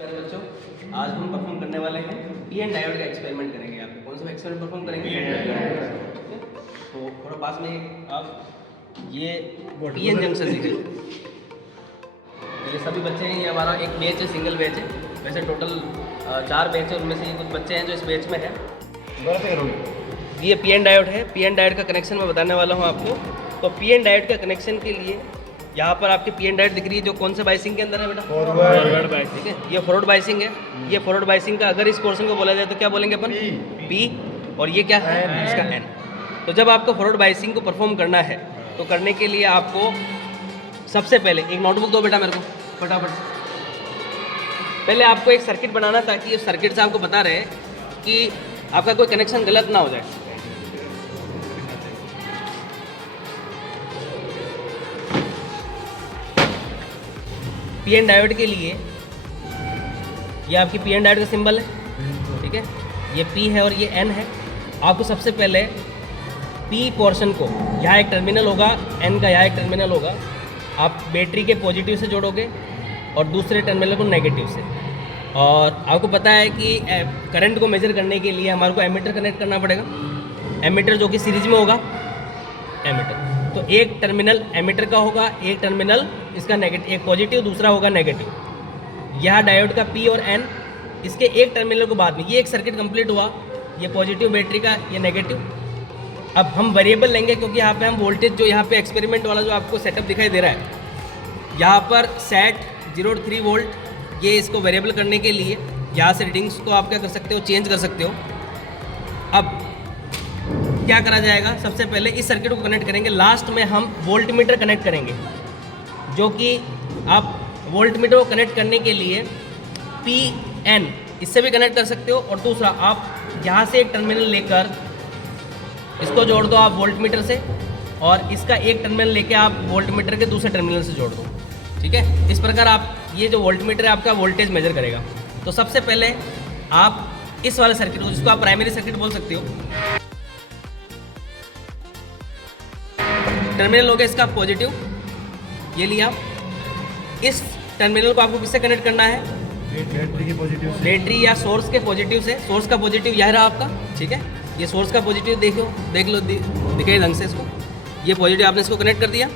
प्यारे बच्चों, आज हम परफॉर्म करने वाले हैं पीएन डायोड का एक्सपेरिमेंट करेंगे। यहाँ पे कौन सा एक्सपेरिमेंट परफॉर्म करेंगे? तो थोड़ा पास में आप ये पीएन जंक्शन दिखे। ये सभी बच्चे हैं, ये हमारा एक बैच है, सिंगल बैच है। वैसे टोटल 4 बैच है, उनमें से ये कुछ बच्चे हैं जो इस बैच में है। ये पीएन डायोड है। पीएन डायोड का कनेक्शन मैं बताने वाला हूँ आपको। तो पीएन डायोड का कनेक्शन के लिए यहाँ पर आपकी पीएन डायोड दिख रही है, जो कौन से बाइसिंग के अंदर है बेटा? Forward biasing. ठीक है, ये फॉरवर्ड बाइसिंग है। ये फॉरवर्ड बाइसिंग का अगर इस पोर्शन को बोला जाए तो क्या बोलेंगे अपन? पी। और ये क्या है? इसका एन। तो जब आपको फॉरवर्ड बाइसिंग को परफॉर्म करना है तो करने के लिए आपको सबसे पहले एक नोटबुक दो बेटा मेरे को फटाफट। पहले आपको एक सर्किट बनाना, ताकि इस सर्किट से आपको बता रहे कि आपका कोई कनेक्शन गलत ना हो जाए। पीएन डायोड के लिए ये आपकी पीएन डायोड का सिंबल है, ठीक है। ये पी है और ये एन है। आपको सबसे पहले पी पोर्शन को, यहाँ एक टर्मिनल होगा, एन का यहाँ एक टर्मिनल होगा, आप बैटरी के पॉजिटिव से जोड़ोगे और दूसरे टर्मिनल को नेगेटिव से। और आपको पता है कि करंट को मेजर करने के लिए हमारे को एमीटर कनेक्ट करना पड़ेगा। एमीटर जो कि सीरीज में होगा, एमीटर। तो एक टर्मिनल एमीटर का होगा, एक टर्मिनल इसका नेगेटिव, एक पॉजिटिव दूसरा होगा नेगेटिव। यह डायोड का पी और एन, इसके एक टर्मिनल को बाद में, ये एक सर्किट कंप्लीट हुआ। ये पॉजिटिव बैटरी का, ये नेगेटिव। अब हम वेरिएबल लेंगे, क्योंकि यहाँ पे हम वोल्टेज, जो यहाँ पे एक्सपेरिमेंट वाला जो आपको सेटअप दिखाई दे रहा है, यहाँ पर सेट 0 वोल्ट, ये इसको वेरिएबल करने के लिए यहाँ से रीडिंग्स को आप क्या कर सकते हो? चेंज कर सकते हो। अब क्या करा जाएगा? सबसे पहले इस सर्किट को कनेक्ट करेंगे। लास्ट में हम वोल्ट मीटर कनेक्ट करेंगे, जो कि आप वोल्ट मीटर को कनेक्ट करने के लिए पी एन इससे भी कनेक्ट कर सकते हो। और दूसरा, आप यहाँ से एक टर्मिनल लेकर इसको जोड़ दो आप वोल्ट मीटर से, और इसका एक टर्मिनल लेके आप वोल्ट मीटर के दूसरे टर्मिनल से जोड़ दो। ठीक है, इस प्रकार आप, ये जो वोल्ट मीटर है आपका वोल्टेज मेजर करेगा। तो सबसे पहले आप इस वाले सर्किट को, जिसको आप प्राइमरी सर्किट बोल सकते हो, टर्मिनल हो गया इसका पॉजिटिव, ये लिया। इस टर्मिनल को आपको किससे कनेक्ट करना है? बैटरी के पॉजिटिव से, बैटरी या सोर्स के पॉजिटिव से। सोर्स का पॉजिटिव यह रहा आपका, ठीक है। ये सोर्स का पॉजिटिव देख लो दिखे ढंग से इसको। ये पॉजिटिव आपने इसको कनेक्ट कर दिया।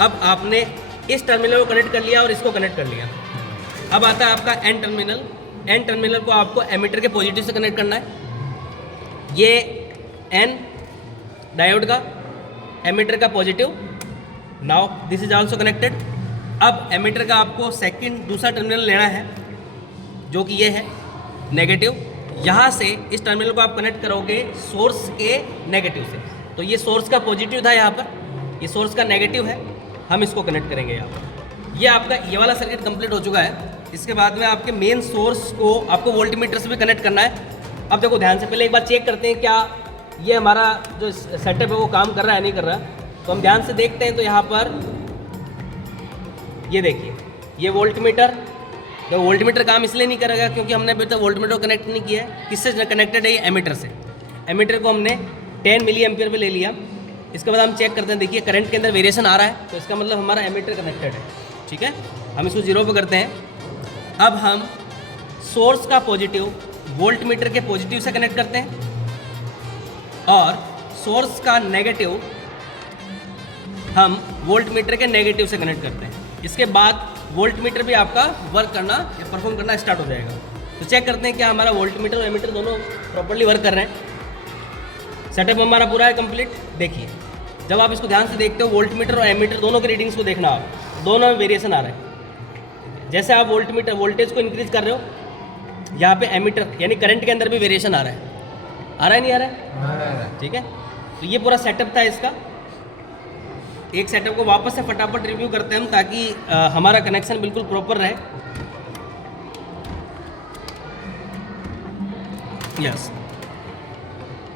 अब आपने इस टर्मिनल को कनेक्ट कर लिया और इसको कनेक्ट कर लिया। अब आता है आपका एन टर्मिनल। एन टर्मिनल को आपको एमीटर के पॉजिटिव से कनेक्ट करना है। ये एन डायोड का, एमीटर का positive. Now this is also connected. अब एमीटर का आपको सेकंड दूसरा टर्मिनल लेना है, जो कि ये है नेगेटिव। यहाँ से इस टर्मिनल को आप कनेक्ट करोगे सोर्स के नेगेटिव से। तो ये सोर्स का पॉजिटिव था यहाँ पर, ये सोर्स का नेगेटिव है, हम इसको कनेक्ट करेंगे यहाँ पर। ये आपका ये वाला सर्किट कंप्लीट हो चुका है। इसके बाद में आपके मेन सोर्स को आपको वोल्ट मीटर से भी कनेक्ट करना है। अब देखो ध्यान से, पहले एक बार चेक करते हैं क्या ये हमारा जो सेटअप है वो काम कर रहा है नहीं कर रहा। तो हम ध्यान से देखते हैं, तो यहाँ पर ये देखिए, ये वोल्ट मीटर, तो वोल्ट मीटर काम इसलिए नहीं करेगा क्योंकि हमने अभी तक वोल्ट मीटर को कनेक्ट नहीं किया है। किससे कनेक्टेड है? ये एमीटर से। एमीटर को हमने 10 मिली एम्पियर पे ले लिया। इसके बाद हम चेक करते हैं, देखिए करंट के अंदर वेरिएशन आ रहा है, तो इसका मतलब हमारा एमीटर कनेक्टेड है। ठीक है, हम इसको 0 पे करते हैं। अब हम सोर्स का पॉजिटिव वोल्ट मीटर के पॉजिटिव से कनेक्ट करते हैं, और सोर्स का नेगेटिव हम वोल्ट मीटर के नेगेटिव से कनेक्ट करते हैं। इसके बाद वोल्ट मीटर भी आपका वर्क करना या परफॉर्म करना स्टार्ट हो जाएगा। तो चेक करते हैं क्या हमारा वोल्ट मीटर और एमीटर दोनों प्रॉपर्ली वर्क कर रहे हैं। सेटअप हमारा पूरा है कंप्लीट। देखिए, जब आप इसको ध्यान से देखते हो, वोल्ट मीटर और एमीटर दोनों के रीडिंग्स को देखना, आप दोनों में वेरिएशन आ रहा है। जैसे आप वोल्ट मीटर वोल्टेज को इंक्रीज कर रहे हो, यहाँ पे एमीटर यानी करंट के अंदर भी वेरिएशन आ रहा है। आ रहा है नहीं आ रहा है? ठीक है, तो ये पूरा सेटअप था इसका। एक सेटअप को वापस से फटाफट रिव्यू करते हैं हम, ताकि हमारा कनेक्शन बिल्कुल प्रॉपर रहे। यस,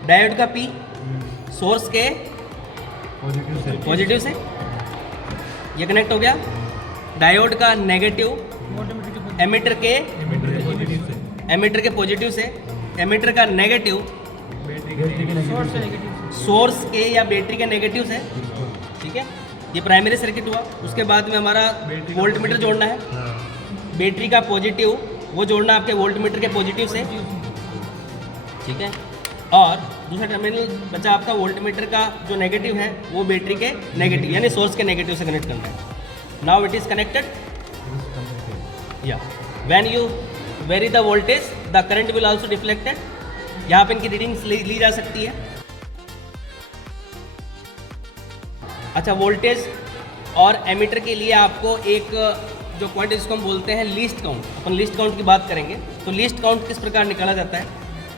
डायोड का पी सोर्स के पॉजिटिव से ये कनेक्ट हो गया। डायोड का नेगेटिव एमीटर के पॉजिटिव से, एमीटर का नेगेटिव सोर्स के या बैटरी के नेगेटिव से। ठीक है, ये प्राइमरी सर्किट हुआ। उसके बाद में हमारा वोल्ट मीटर जोड़ना है। बैटरी का पॉजिटिव वो जोड़ना आपके वोल्टमीटर के पॉजिटिव से, ठीक है। और दूसरा टर्मिनल बचा आपका वोल्टमीटर का जो नेगेटिव है वो बैटरी के नेगेटिव यानी सोर्स के नेगेटिव से कनेक्ट करना है। नाउ इट इज़ कनेक्टेड, या when you very the voltage the current will also deflected. यहाँ पे इनकी रीडिंग्स ली जा सकती है। अच्छा, वोल्टेज और एमीटर के लिए आपको एक जो पॉइंट जिसको हम बोलते हैं लीस्ट काउंट, अपन लीस्ट काउंट की बात करेंगे। तो लीस्ट काउंट किस प्रकार निकाला जाता है,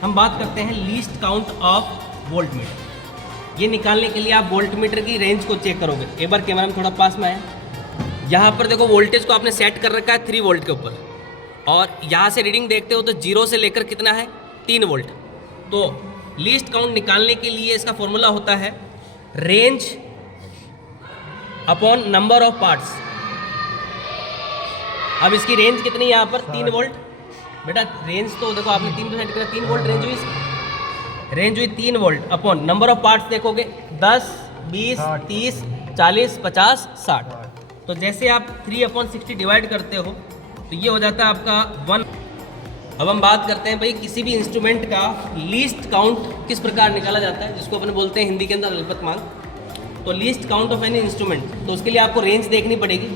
हम बात करते हैं लीस्ट काउंट ऑफ वोल्टमीटर। ये निकालने के लिए आप वोल्टमीटर की रेंज को चेक करोगे। एक बार कैमरा में थोड़ा पास में आए, यहाँ पर देखो वोल्टेज को आपने सेट कर रखा है 3 वोल्ट के ऊपर, और यहाँ से रीडिंग देखते हो तो 0 से लेकर कितना है 3 वोल्ट। तो लीस्ट काउंट निकालने के लिए इसका फॉर्मूला होता है range upon number of parts. अब इसकी रेंज कितनी है यहाँ पर 3 वोल्ट। बेटा रेंज तो देखो आपने 3 सेट करा, 3 वोल्ट रेंज हुई इसकी, रेंज हुई 3 volt upon number of parts देखोगे 10, 20, 30, 40, 50, 60। तो जैसे आप 3/60 डिवाइड करते हो तो ये हो जाता है आपका 1। अब हम बात करते हैं भाई किसी भी इंस्ट्रूमेंट का लीस्ट काउंट किस प्रकार निकाला जाता है, जिसको अपन बोलते हैं हिंदी के अंदर अल्पतमांक। तो least count of any instrument, तो उसके लिए आपको रेंज देखनी पड़ेगी।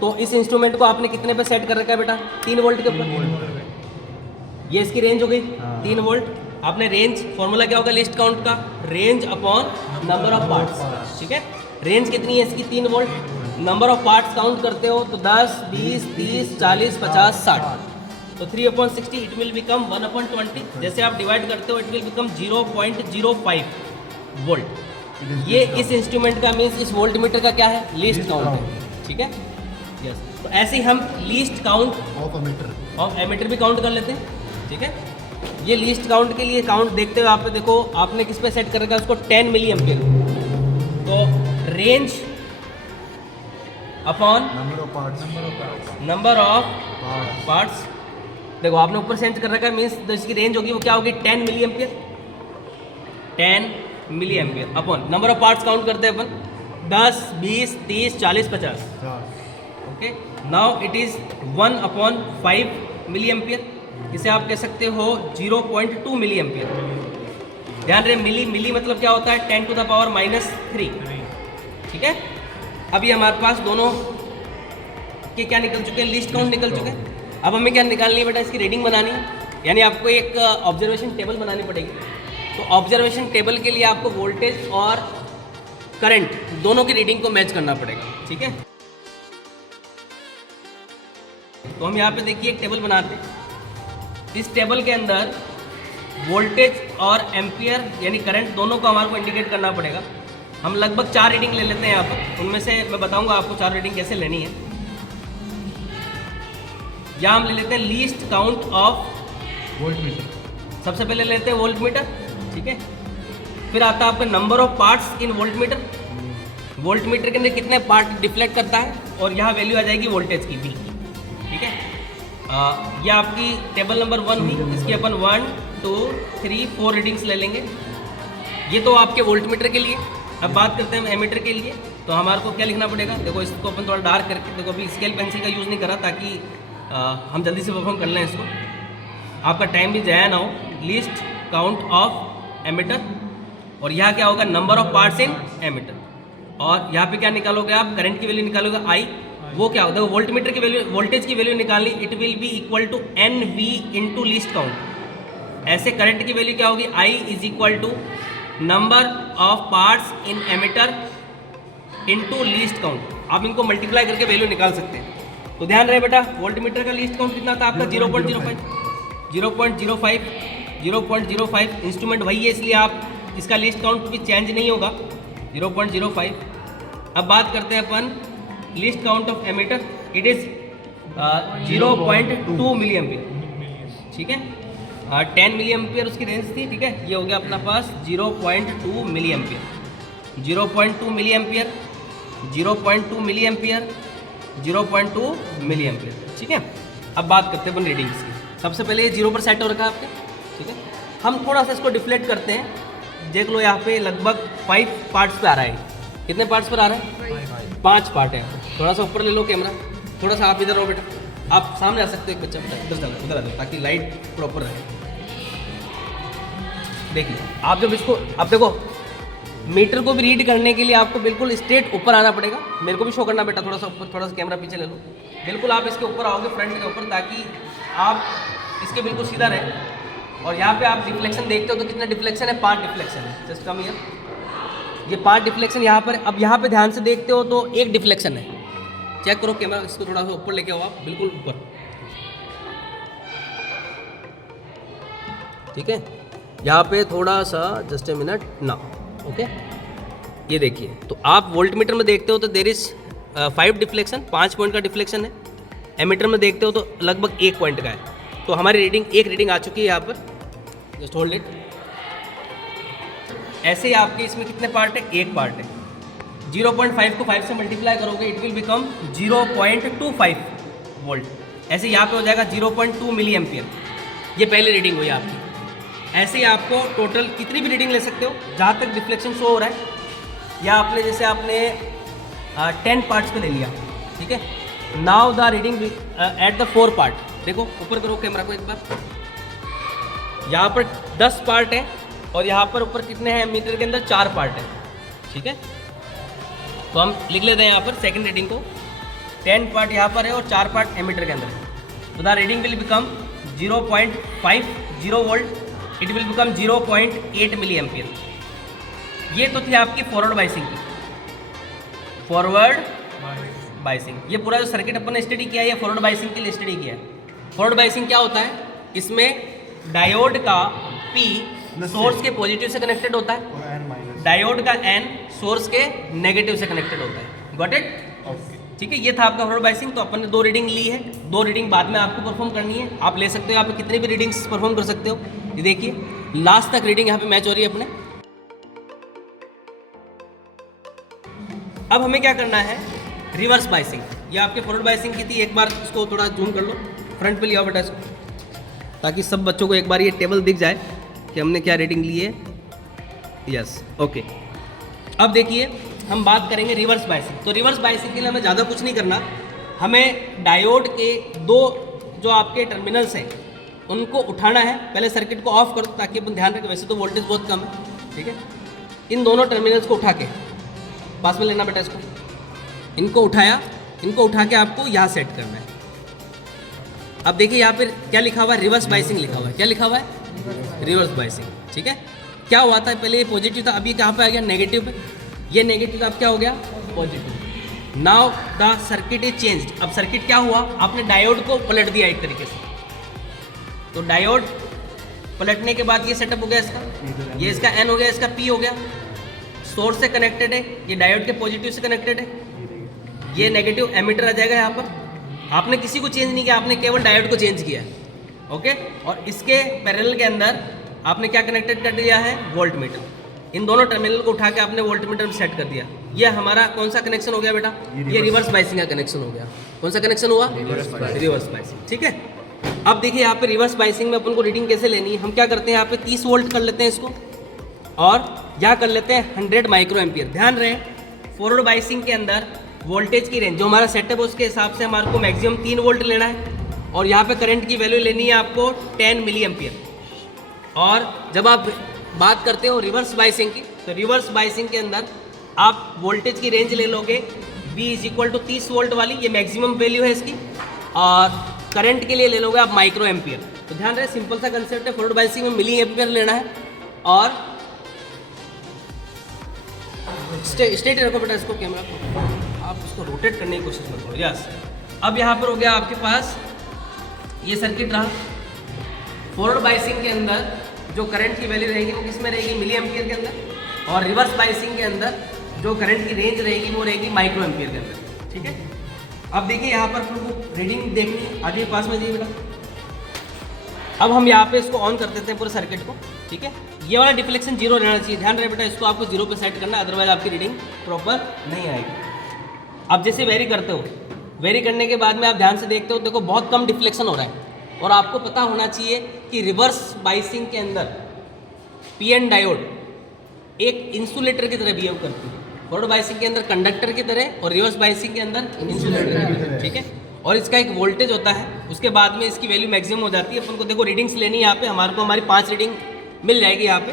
तो इस इंस्ट्रूमेंट को आपने कितने पे सेट कर रखा है बेटा 3 वोल्ट के ऊपर, ये इसकी रेंज हो गई 3 वोल्ट। आपने रेंज फॉर्मूला क्या होगा लीस्ट काउंट का, range upon number of parts, ठीक है। रेंज कितनी है इसकी 3 volt, number of parts count करते हो तो 10, 20, 30, 40, 50, 60। तो 3/60 इट विल बिकम 1/20। जैसे आप डिवाइड करते हो इट विल बिकम 0.05 वोल्ट। ये इस इंस्ट्रूमेंट का मीन्स इस वोल्ट मीटर का क्या है लीस्ट काउंट है, ठीक है। यस, तो ऐसे ही हम लीस्ट काउंट ऑफ एमीटर भी काउंट कर लेते हैं, ठीक है। ये लीस्ट काउंट के लिए काउंट देखते हुए आप देखो आपने किस पे सेट कर रखा है उसको 10 मिली एम्पियर। तो range upon number of parts, देखो आपने ऊपर सेट कर रखा है मीन्स इसकी रेंज होगी वो क्या होगी 10 milli ampere, 10 milli ampere upon number of parts count करते हैं अपन 10, 20, 30, 40, 50। Okay, now it is 1/5 milli ampere. इसे आप कह सकते हो 0.2 मिली एम्पियर। ध्यान रहे मिली मतलब क्या होता है 10⁻³ ठीक है। अभी हमारे पास दोनों के क्या निकल चुके हैं लीस्ट काउंट निकल चुके हैं। अब हमें क्या निकालनी है बेटा इसकी रीडिंग बनानी है, यानी आपको एक ऑब्जर्वेशन टेबल बनानी पड़ेगी। तो ऑब्जर्वेशन टेबल के लिए आपको वोल्टेज और करंट दोनों की रीडिंग को मैच करना पड़ेगा, ठीक है। तो हम यहाँ पे देखिए एक टेबल बनाते हैं। इस टेबल के अंदर वोल्टेज और एम्पियर यानी करंट दोनों को हमारे को इंडिकेट करना पड़ेगा। हम लगभग 4 रीडिंग ले लेते हैं यहाँ पर, उनमें से मैं बताऊंगा आपको 4 रीडिंग कैसे लेनी है। यहाँ हम ले लेते हैं लीस्ट काउंट ऑफ वोल्टमीटर। सबसे पहले लेते हैं वोल्टमीटर, ठीक है। फिर आता है आपका number of parts in voltmeter. Voltmeter के अंदर कितने पार्ट डिफ्लेक्ट करता है और यहाँ वैल्यू आ जाएगी वोल्टेज की V, ठीक है। ये आपकी टेबल नंबर 1 हुई। इसकी अपन 1, 2, 3, 4 रीडिंग्स ले लेंगे। ये तो आपके वोल्टमीटर के लिए। अब बात करते हैं एमीटर के लिए। तो हमारे को क्या लिखना पड़ेगा, देखो इसको अपन थोड़ा डार्क करके, देखो अभी स्केल पेंसिल का यूज़ नहीं करा ताकि हम जल्दी से परफॉर्म कर लें इसको, आपका टाइम भी ज़ाया ना हो। लीस्ट काउंट ऑफ एमीटर, और यहाँ क्या होगा number of parts in ammeter, और यहाँ पे क्या निकालोगे आप करंट की वैल्यू निकालोगे I। वो क्या होगा वोल्टमीटर की वैल्यू, वोल्टेज की वैल्यू निकालनी, it will be equal to NV into least count. ऐसे करंट की वैल्यू क्या होगी I is equal to number of parts in ammeter into least count. आप इनको मल्टीप्लाई करके वैल्यू निकाल सकते हैं। तो ध्यान रहे बेटा वोल्टमीटर का लीस्ट काउंट कितना था आपका 0.05 इंस्ट्रूमेंट वही है, इसलिए आप इसका लीस्ट काउंट भी चेंज नहीं होगा 0.05। अब बात करते हैं अपन least count of ammeter, it is 0.2 milli ampere, ठीक है। 10 मिली एम्पियर उसकी रेंज थी, ठीक है। ये हो गया अपना पास 0.2 milli ampere, 0.2 milli ampere, 0.2 milli ampere, 0.2 milli ampere, ठीक है। अब बात करते हैं अपन रीडिंग्स की। सबसे पहले ये 0 पर सेट हो रखा है आपके, ठीक है। हम थोड़ा सा इसको डिफ्लेक्ट करते हैं। देख लो यहाँ पे लगभग 5 पार्ट्स पे आ रहा है। कितने पार्ट्स पर आ रहा है 5 पार्ट है। थोड़ा सा ऊपर ले लो कैमरा, थोड़ा सा आप इधर हो बेटा, आप सामने आ सकते हो, एक बच्चा उधर आ जाओ ताकि लाइट प्रॉपर रहे। देखिए आप जब इसको, आप देखो मीटर को भी रीड करने के लिए आपको बिल्कुल स्ट्रेट ऊपर आना पड़ेगा। मेरे को भी शो करना बेटा, थोड़ा सा ऊपर, थोड़ा सा कैमरा पीछे ले लो। बिल्कुल आप इसके ऊपर आओगे, फ्रंट के ऊपर, ताकि आप इसके बिल्कुल सीधा रहे। और यहाँ पे आप डिफ्लेक्शन देखते हो तो कितना डिफ्लेक्शन है, 5 डिफ्लेक्शन है। जस्ट कम हियर, ये 5 डिफ्लेक्शन यहाँ पर। अब यहाँ पे ध्यान से देखते हो तो 1 डिफ्लेक्शन है। चेक करो कैमरा, इसको थोड़ा सा ऊपर लेके आओ आप, बिल्कुल ऊपर, ठीक है। यहाँ पे थोड़ा सा, जस्ट ए मिनट ना, ओके। ये देखिए, तो आप वोल्ट मीटर में देखते हो तो देर इज 5 डिफ्लेक्शन, 5 पॉइंट का डिफ्लेक्शन है। एमीटर में देखते हो तो लगभग 1 पॉइंट का है। तो हमारी रीडिंग, एक रीडिंग आ चुकी है यहाँ पर। Just hold it. ऐसे ही आपके इसमें कितने पार्ट है, 1 पार्ट है। 0.5 को 5 से मल्टीप्लाई करोगे, इट विल बिकम 0.25 वोल्ट। ऐसे यहाँ पे हो जाएगा 0.2 मिली एम्पियर। ये पहली रीडिंग हुई आपकी। ऐसे ही आपको टोटल कितनी भी रीडिंग ले सकते हो, जहाँ तक डिफ्लेक्शन शो हो रहा है। या आपने जैसे आपने 10 पार्ट्स पे ले लिया, ठीक है। Now the reading at the 4 part. देखो ऊपर करो कैमरा को एक बार। यहाँ पर 10 पार्ट है और यहाँ पर ऊपर कितने हैं, मीटर के अंदर 4 पार्ट है, ठीक है। तो हम लिख लेते हैं यहाँ पर सेकंड रीडिंग को। 10 पार्ट यहाँ पर है और 4 पार्ट एमीटर के अंदर है। तो the reading will become 0.50 volt, it will become 0.8 milli ampere. ये तो थी आपकी फॉरवर्ड बाइसिंग की, फॉरवर्ड बाइसिंग। ये पूरा जो सर्किट अपन ने स्टडी किया है, ये फॉरवर्ड बाइसिंग के लिए स्टडी किया है। फॉरवर्ड बाइसिंग क्या होता है, इसमें डायोड का P सोर्स के पॉजिटिव से कनेक्टेड होता है, डायोड का N सोर्स के नेगेटिव से कनेक्टेड होता है। Got it? ठीक है, ये था आपका फॉरवर्ड बाइसिंग। तो अपन ने 2 रीडिंग ली है, 2 रीडिंग बाद में आपको परफॉर्म करनी है। आप ले सकते हो, आप कितनी भी रीडिंग्स परफॉर्म कर सकते हो। ये देखिए लास्ट तक रीडिंग यहाँ पे मैच हो रही है अपने। अब हमें क्या करना है, रिवर्स बाइसिंग। ये आपके फॉरवर्ड बाइसिंग की थी। एक बार इसको थोड़ा जूम कर लो, फ्रंट पे ले आओ बेटा इसको, ताकि सब बच्चों को एक बार ये टेबल दिख जाए कि हमने क्या रीडिंग ली है। Yes, okay. अब देखिए हम बात करेंगे रिवर्स बाइसिंग। तो रिवर्स बाइसिंग के लिए हमें ज़्यादा कुछ नहीं करना, हमें डायोड के 2 जो आपके टर्मिनल्स हैं उनको उठाना है। पहले सर्किट को ऑफ करो ताकि अपन ध्यान रखें, वैसे तो वोल्टेज बहुत कम है, ठीक है। इन दोनों टर्मिनल्स को उठा के पास में लेना बेटा इसको, इनको उठाया, इनको उठा के आपको यहाँ सेट करना है। अब देखिए यहाँ पर क्या लिखा हुआ है, रिवर्स बाइसिंग लिखा हुआ है। क्या लिखा हुआ है, रिवर्स बाइसिंग, ठीक है। क्या हुआ था, पहले ये पॉजिटिव था, अभी कहाँ पे आ गया, नेगेटिव पे। ये नेगेटिव अब क्या हो गया, positive. Now the circuit is changed. अब सर्किट क्या हुआ, आपने डायोड को पलट दिया एक तरीके से। तो डायोड पलटने के बाद ये सेटअप हो गया इसका, ये इसका N हो गया, इसका P हो गया। सोर्स से कनेक्टेड है, ये डायोड के पॉजिटिव से कनेक्टेड है। ये नेगेटिव एमीटर आ जाएगा यहाँ पर। आपने किसी को चेंज नहीं किया, आपने केवल डायोड को चेंज किया है, ओके। और इसके पैरेलल के अंदर आपने क्या कनेक्टेड कर दिया है, वोल्ट मीटर। इन दोनों टर्मिनल को उठा के आपने वोल्ट मीटर में सेट कर दिया। ये हमारा कौन सा कनेक्शन हो गया बेटा, ये रिवर्स बाइसिंग का कनेक्शन हो गया। कौन सा कनेक्शन हुआ, रिवर्स बाइसिंग, ठीक है। अब देखिए यहाँ पे रिवर्स बाइसिंग में अपन को रीडिंग कैसे लेनी है। हम क्या करते हैं, यहाँ पे 30 वोल्ट कर लेते हैं इसको, और यहाँ कर लेते हैं 100 माइक्रो एम्पियर। ध्यान रहे फॉरवर्ड बाइसिंग के अंदर वोल्टेज की रेंज जो हमारा सेटअप है उसके हिसाब से हमारे को मैक्सिमम 3 वोल्ट लेना है, और यहाँ पे करंट की वैल्यू लेनी है आपको 10 मिली एम्पियर। और जब आप बात करते हो रिवर्स बाइसिंग की, तो रिवर्स बाइसिंग के अंदर आप वोल्टेज की रेंज ले लोगे V = 30 वोल्ट वाली, ये मैक्सिमम वैल्यू है इसकी। और करंट के लिए ले लोगे आप माइक्रो एम्पियर। तो ध्यान रहे सिंपल सा कंसेप्ट है, फॉरवर्ड बाइसिंग में मिली एम्पियर लेना है। और स्ट्रेट रखो बेटा इसको, कैमरा को आप उसको रोटेट करने की कोशिश मत करो। यस, अब यहाँ पर हो गया आपके पास ये सर्किट रहा। फॉरवर्ड बाइसिंग के अंदर जो करंट की वैल्यू रहेगी वो किस में रहेगी, मिली एम्पियर के अंदर। और रिवर्स बाइसिंग के अंदर जो करंट की रेंज रहेगी वो रहेगी माइक्रो एम्पियर के अंदर, ठीक है। अब देखिए यहाँ पर आपको रीडिंग देखनी है, आगे पास में जाइए बेटा। अब हम यहाँ पे इसको ऑन कर देते हैं पूरे सर्किट को, ठीक है। ये वाला डिफ्लेक्शन 0 रहना चाहिए, ध्यान रहे बेटा, इसको आपको 0 पे सेट करना है, अदरवाइज आपकी रीडिंग प्रॉपर नहीं आएगी। अब जैसे वेरी करते हो, वेरी करने के बाद में आप ध्यान से देखते हो, देखो बहुत कम डिफ्लेक्शन हो रहा है। और आपको पता होना चाहिए कि रिवर्स बाइसिंग के अंदर PN डायोड एक इंसुलेटर की तरह बिहेव करती है। फॉरवर्ड बाइसिंग के अंदर कंडक्टर की तरह और रिवर्स बाइसिंग के अंदर इंसुलेटर की तरह, ठीक है। और इसका एक वोल्टेज होता है, उसके बाद में इसकी वैल्यू मैक्सिमम हो जाती है। अपन को देखो रीडिंग्स लेनी है यहाँ पे, हमारे को हमारी 5 रीडिंग मिल जाएगी यहाँ पे।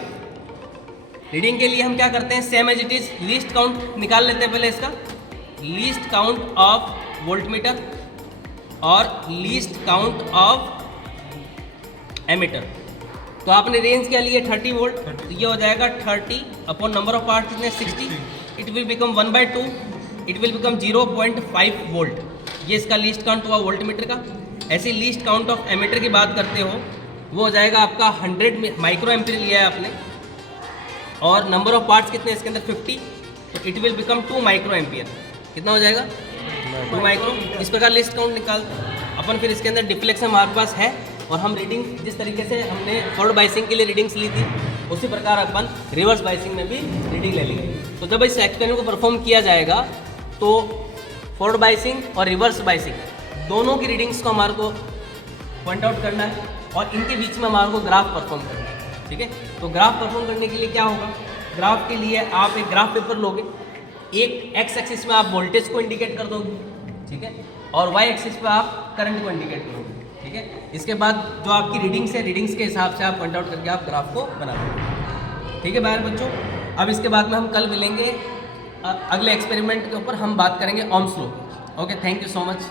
रीडिंग के लिए हम क्या करते हैं, same as it is least count निकाल लेते हैं पहले इसका, लीस्ट काउंट ऑफ वोल्टमीटर और लीस्ट काउंट ऑफ एमीटर। तो आपने रेंज क्या लिए 30 वोल्ट, तो ये हो जाएगा 30 अपॉन नंबर ऑफ पार्ट कितने 60, it will become 1/2, it will become 0.5 volt. ये इसका लीस्ट काउंट हुआ वोल्टमीटर का। ऐसे लीस्ट काउंट ऑफ एमीटर की बात करते हो, वो हो जाएगा आपका 100 माइक्रो एम्पीयर लिया है आपने, और नंबर ऑफ पार्ट्स कितने इसके अंदर 50, तो it will become 2 micro ampere. कितना हो जाएगा 2 माइक्रो। इस प्रकार लिस्ट काउंट निकाल अपन। फिर इसके अंदर डिफ्लेक्शन हमारे पास है, और हम रीडिंग जिस तरीके से हमने फॉरवर्ड बाइसिंग के लिए रीडिंग्स ली थी, उसी प्रकार अपन रिवर्स बाइसिंग में भी रीडिंग ले लेंगे। तो जब इस एक्सपेरिमेंट को परफॉर्म किया जाएगा तो फॉरवर्ड बाइसिंग और रिवर्स बाइसिंग दोनों की रीडिंग्स को हमारे को पॉइंट आउट करना है, और इनके बीच में हमारे को ग्राफ परफॉर्म करना है। ठीक है, तो ग्राफ परफॉर्म करने के लिए क्या होगा, ग्राफ के लिए आप एक ग्राफ पेपर लोगे, एक एक्स एक्सिस में आप वोल्टेज को इंडिकेट कर दोगे, ठीक है, और वाई एक्सिस पे आप करंट को इंडिकेट करोगे। ठीक है, इसके बाद जो आपकी रीडिंग्स है, रीडिंग्स के हिसाब से आप पॉइंट आउट करके आप ग्राफ को बना लोगे। ठीक है बाहर बच्चों, अब इसके बाद में हम कल मिलेंगे अगले एक्सपेरिमेंट के ऊपर, हम बात करेंगे Ohm's law. Okay, thank you so much.